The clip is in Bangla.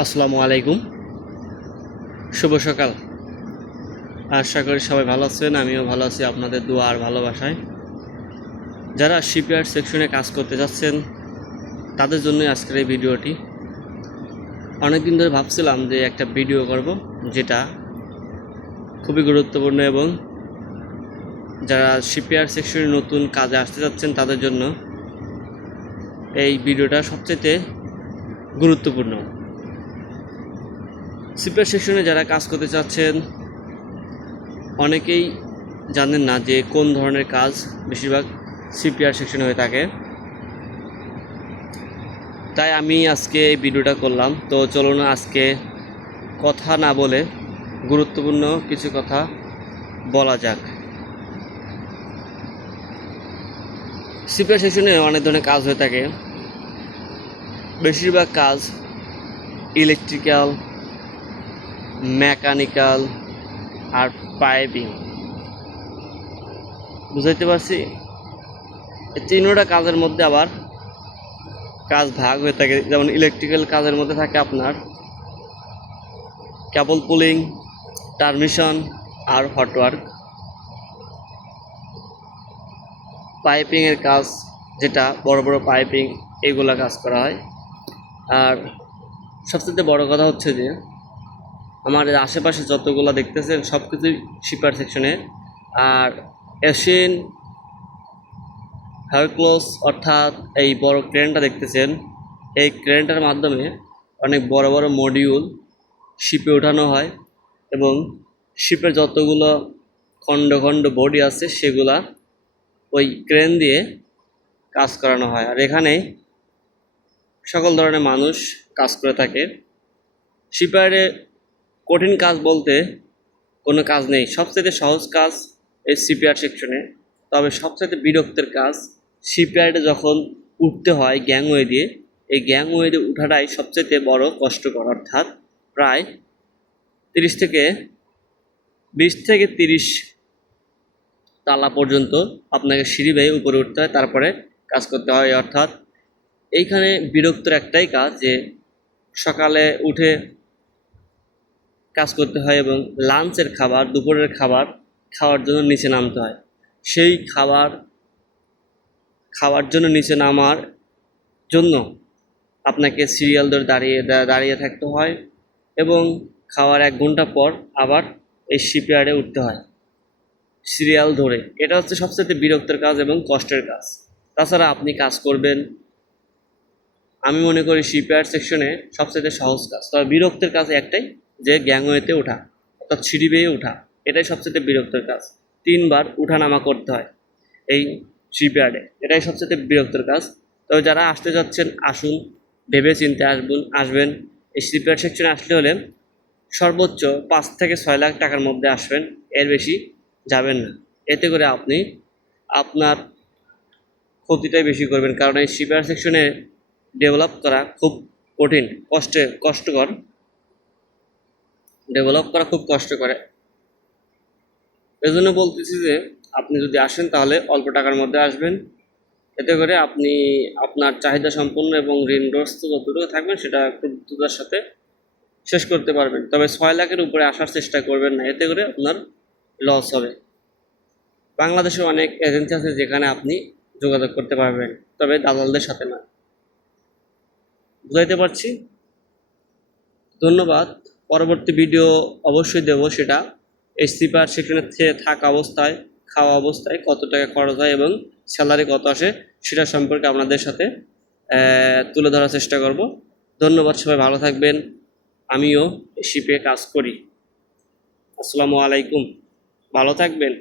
আসসালামু আলাইকুম, শুভ সকাল। আশা করি সবাই ভালো আছেন, আমিও ভালো আছি আপনাদের দোয়া আর ভালোবাসায়। যারা শিপইয়ার্ড সেকশনে কাজ করতে যাচ্ছেন তাদের জন্যই আজকের এই ভিডিওটি। অনেকদিন ধরে ভাবছিলাম যে একটা ভিডিও করব যেটা খুবই গুরুত্বপূর্ণ এবং যারা শিপইয়ার্ড সেকশনে নতুন কাজে আসতে যাচ্ছেন তাদের জন্য এই ভিডিওটা সবচেয়ে গুরুত্বপূর্ণ। শিপইয়ার্ড সেকশনে যারা কাজ করতে চাচ্ছেন অনেকেই জানেন না যে কোন ধরনের কাজ বেশিরভাগ শিপইয়ার্ড সেকশনে হয়ে থাকে, তাই আমি আজকে এই ভিডিওটা করলাম। তো চলুন আজকে কথা না বলে গুরুত্বপূর্ণ কিছু কথা বলা যাক। শিপইয়ার্ড সেকশনে অনেক ধরনের কাজ হয়ে থাকে, বেশিরভাগ কাজ ইলেকট্রিক্যাল, মেকানিক্যাল আর পাইপিং। বুঝাইতে পারছি? এই তিনটা কাজের মধ্যে আবার কাজ ভাগ হয়ে থাকে। যেমন ইলেকট্রিক্যাল কাজের মধ্যে থাকে আপনার কেবল পুলিং, ট্রান্সমিশন আর হটওয়ার্ক। পাইপিংয়ের কাজ, যেটা বড় বড় পাইপিং, এগুলা কাজ করা হয়। আর সবচেয়ে বড় কথা হচ্ছে যে আমাদের আশেপাশে যতগুলো দেখতেছেন সব কিছুই শিপইয়ার্ড সেকশনে। আর এশিয়ান হারক্লোস অর্থাৎ এই বড় ক্রেনটা দেখতেছেন, এই ক্রেনটার মাধ্যমে অনেক বড় বড় মডিউল শিপে ওঠানো হয় এবং শিপের যতগুলো খণ্ড খণ্ড বডি আছে সেগুলা ওই ক্রেন দিয়ে কাজ করানো হয়। আর এখানে সকল ধরনের মানুষ কাজ করে থাকে। শিপইয়ার্ডে কঠিন কাজ বলতে কোনো কাজ নেই, সবচেয়ে সহজ কাজ এই শিপইয়ার্ড সেকশনে। তবে সবচেয়ে বিরক্তের কাজ শিপইয়ার্ডে যখন উঠতে হয় গ্যাংওয়ে দিয়ে, এই গ্যাংওয়ে দিয়ে উঠাটাই সবচেয়ে বড় কষ্টকর। অর্থাৎ প্রায় 20 থেকে 30 তালা পর্যন্ত আপনাকে সিঁড়ি বেয়ে উপরে উঠতে হয়, তারপরে কাজ করতে হয়। অর্থাৎ এইখানে বিরক্তের একটাই কাজ যে সকালে উঠে কাজ করতে হয় এবং লাঞ্চের খাবার, দুপুরের খাবার খাওয়ার জন্য নিচে নামতে হয়। সেই খাওয়ার জন্য নিচে নামার জন্য আপনাকে সিরিয়াল ধরে দাঁড়িয়ে থাকতে হয় এবং খাওয়ার 1 ঘন্টা পর আবার এই শিপইয়ার্ডে উঠতে হয় সিরিয়াল ধরে। এটা হচ্ছে সবচেয়ে বিরক্তের কাজ এবং কষ্টের কাজ। তাছাড়া আপনি কাজ করবেন, আমি মনে করি শিপইয়ার্ড সেকশনে সবচেয়ে সহজ কাজ। তবে বিরক্তের কাজ একটাই, যে গ্যাংওয়েতে ওঠা অর্থাৎ সিঁড়ি বেয়ে ওঠা, এটাই সবচেয়ে বিরক্তের কাজ। 3 বার উঠানামা করতে হয় এই শিপইয়ার্ডে, এটাই সবচেয়ে বিরক্তের কাজ। তবে যারা আসতে যাচ্ছেন আসুন, ভেবে চিন্তে আসবেন। এই শিপইয়ার্ড সেকশনে আসলে হলে সর্বোচ্চ 5 থেকে 6 লাখ টাকার মধ্যে আসবেন, এর বেশি যাবেন না। এতে করে আপনি আপনার ক্ষতিটাই বেশি করবেন, কারণ এই শিপইয়ার্ড সেকশনে ডেভেলপ করা খুব কঠিন, কষ্টকর। ডেভেলপ করা খুব কষ্ট করে। এজন্য বলতেছি যে আপনি যদি আসেন তাহলে অল্প টাকার মধ্যে আসবেন। এতে করে আপনি আপনার চাহিদা সম্পন্ন এবং ঋণগ্রস্ত যতটুকু থাকবেন সেটা খুব দ্রুততার সাথে শেষ করতে পারবেন। তবে 6 লাখের উপরে আসার চেষ্টা করবেন না, এতে করে আপনার লস হবে। বাংলাদেশে অনেক এজেন্সি আছে যেখানে আপনি যোগাযোগ করতে পারবেন, তবে দালালদের সাথে না। বুঝাইতে পারছি? ধন্যবাদ। পরবর্তী ভিডিও অবশ্যই দেব, সেটা এই শিপইয়ার্ড সেকশনে থাকা অবস্থায়, খাওয়া অবস্থায় কত টাকা খরচ হয় এবং স্যালারি কত আসে সেটা সম্পর্কে আপনাদের সাথে তুলে ধরার চেষ্টা করব। ধন্যবাদ, সবাই ভালো থাকবেন। আমিও শিপে কাজ করি। আসসালামু আলাইকুম, ভালো থাকবেন।